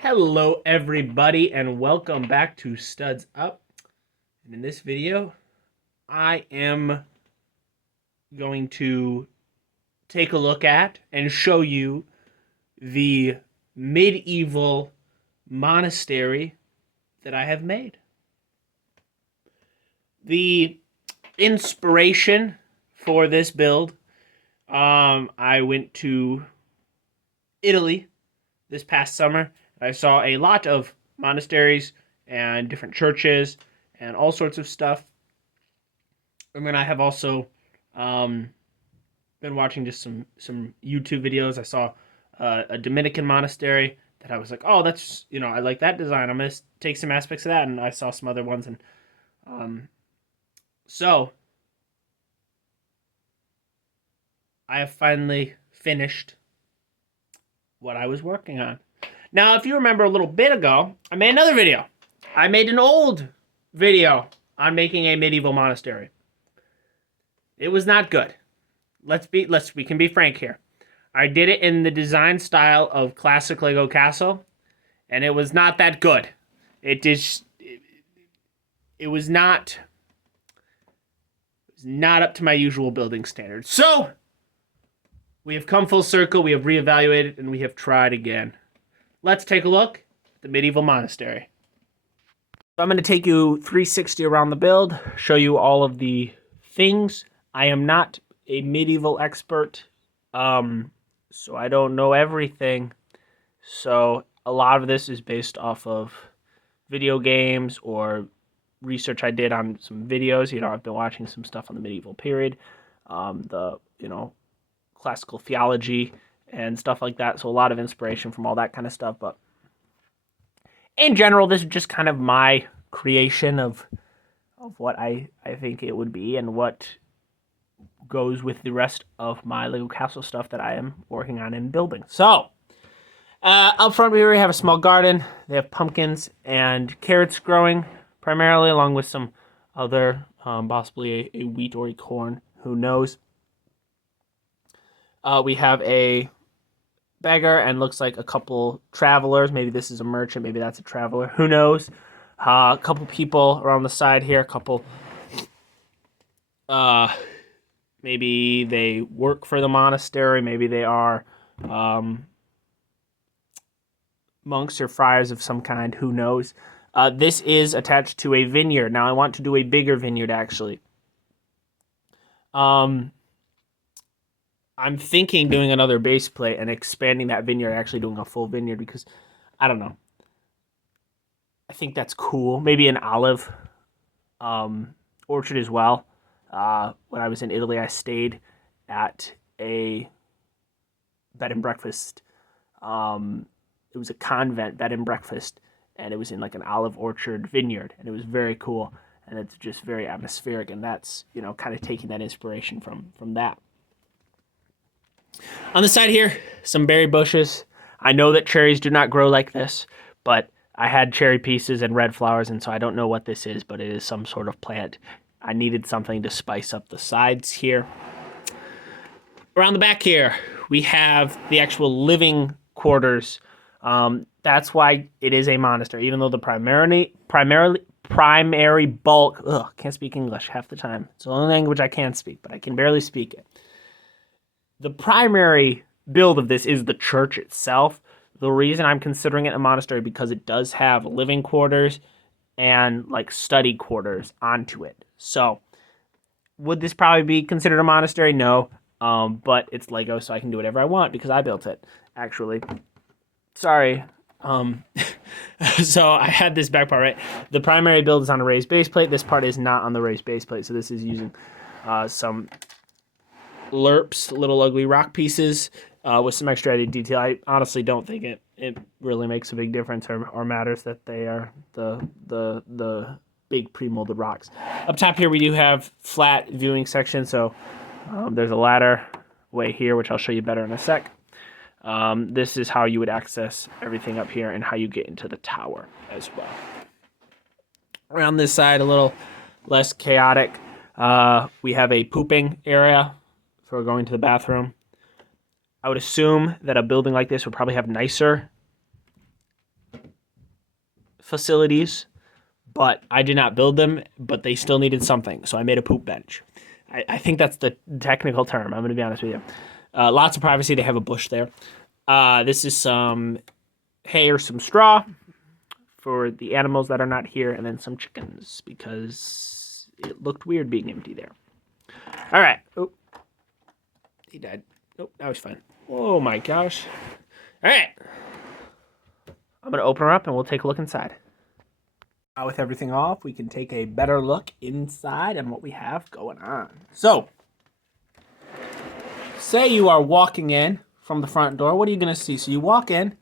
Hello everybody and welcome back to Studs Up. And in this video, I am going to take a look at and show you the medieval monastery that I have made. The inspiration for this build, I went to Italy this past summer. I saw a lot of monasteries and different churches and all sorts of stuff. And then I have also been watching just some YouTube videos. I saw a Dominican monastery that I was like, oh, that's, I like that design. I'm going to take some aspects of that. And I saw some other ones. And so I have finally finished what I was working on. Now, if you remember a little bit ago, I made another video. I made an old video on making a medieval monastery. It was not good. We can be frank here. I did it in the design style of classic Lego Castle, and it was not that good. It was not up to my usual building standards. So, we have come full circle, we have reevaluated, and we have tried again. Let's take a look at the medieval monastery. So I'm going to take you 360 around the build, show you all of the things. I am not a medieval expert, so I don't know everything. So a lot of this is based off of video games or research I did on some videos. I've been watching some stuff on the medieval period, classical theology and stuff like that. So a lot of inspiration from all that kind of stuff. But in general, this is just kind of my creation of what I think it would be and what goes with the rest of my Lego Castle stuff that I am working on and building. So, up front here we have a small garden. They have pumpkins and carrots growing primarily, along with some other, possibly a wheat or a corn. Who knows? We have a beggar and looks like a couple travelers. Maybe this is a merchant. Maybe that's a traveler. Who knows? A couple people around the side here. A couple. Maybe they work for the monastery. Maybe they are monks or friars of some kind. Who knows? This is attached to a vineyard. Now I want to do a bigger vineyard actually. I'm thinking doing another base plate and expanding that vineyard, actually doing a full vineyard, because, I don't know. I think that's cool. Maybe an olive orchard as well. When I was in Italy, I stayed at a bed and breakfast. It was a convent bed and breakfast, and it was in like an olive orchard vineyard, and it was very cool, and it's just very atmospheric, and that's, kind of taking that inspiration from that. On the side here, some berry bushes. I know that cherries do not grow like this, but I had cherry pieces and red flowers, and so I don't know what this is, but it is some sort of plant. I needed something to spice up the sides here. Around the back here, we have the actual living quarters. That's why it is a monastery, even though the primary bulk, can't speak English half the time. It's the only language I can speak, but I can barely speak it. The primary build of this is the church itself. The reason I'm considering it a monastery because it does have living quarters and like study quarters onto it. So would this probably be considered a monastery? No, but it's Lego, so I can do whatever I want because I built it, actually. Sorry. So I had this back part, right? The primary build is on a raised base plate. This part is not on the raised base plate, so this is using some lerps, little ugly rock pieces, with some extra added detail. I honestly don't think it really makes a big difference or matters that they are the big pre-molded rocks. Up top here we do have flat viewing section, so there's a ladder way here, which I'll show you better in a sec. This is how you would access everything up here and how you get into the tower as well. Around this side, a little less chaotic. We have a pooping area for going to the bathroom. I would assume that a building like this would probably have nicer facilities, but I did not build them, but they still needed something, so I made a poop bench. I think that's the technical term. I'm going to be honest with you. Lots of privacy. They have a bush there. This is some hay or some straw for the animals that are not here, and then some chickens because it looked weird being empty there. All right. Oh, he died. Nope, that was fine. Oh my gosh. All right. I'm going to open her up and we'll take a look inside. Now with everything off, we can take a better look inside and what we have going on. So, say you are walking in from the front door. What are you going to see? So you walk in,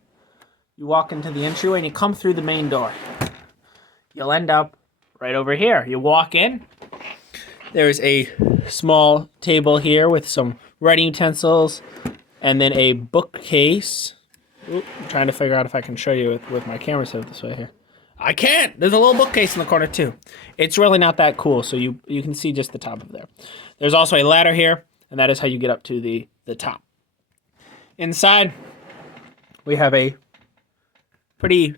you walk into the entryway, and you come through the main door. You'll end up right over here. You walk in. There's a small table here with some writing utensils and then a bookcase. Oop, I'm trying to figure out if I can show you with my camera set up this way here. I can't. There's a little bookcase in the corner too. It's really not that cool, so you can see just the top of there. There's also a ladder here, and that is how you get up to the top. Inside, we have a pretty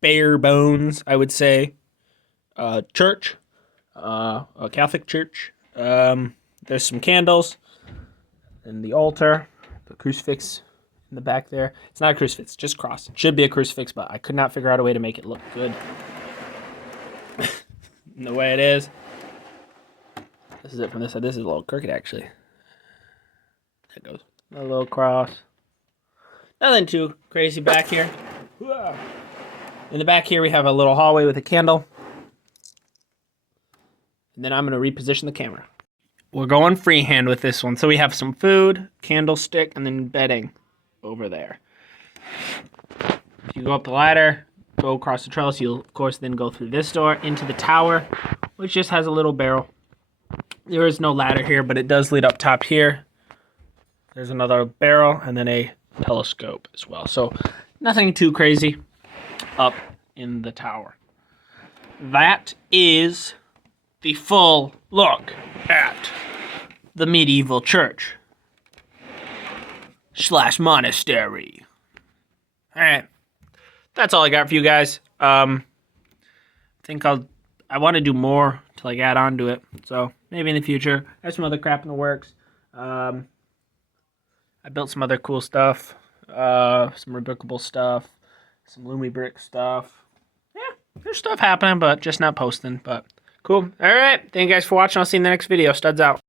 bare bones, I would say, church, a Catholic church. There's some candles and the altar, the crucifix in the back there. It's not a crucifix, just cross. It should be a crucifix, but I could not figure out a way to make it look good. The way it is. This is it from this side. This is a little crooked, actually. There goes. A little cross. Nothing too crazy back here. In the back here, we have a little hallway with a candle. And then I'm going to reposition the camera. We're going freehand with this one. So we have some food, candlestick, and then bedding over there. You go up the ladder, go across the trellis. You'll, of course, then go through this door into the tower, which just has a little barrel. There is no ladder here, but it does lead up top here. There's another barrel and then a telescope as well. So nothing too crazy up in the tower. That is the full look at the medieval church / monastery. All right, that's all I got for you guys. I think I want to do more to like add on to it. So maybe in the future. I have some other crap in the works. I built some other cool stuff, some rebrickable stuff, some Lumi brick stuff. Yeah, there's stuff happening, but just not posting. But cool. All right, thank you guys for watching. I'll see you in the next video. Studs out.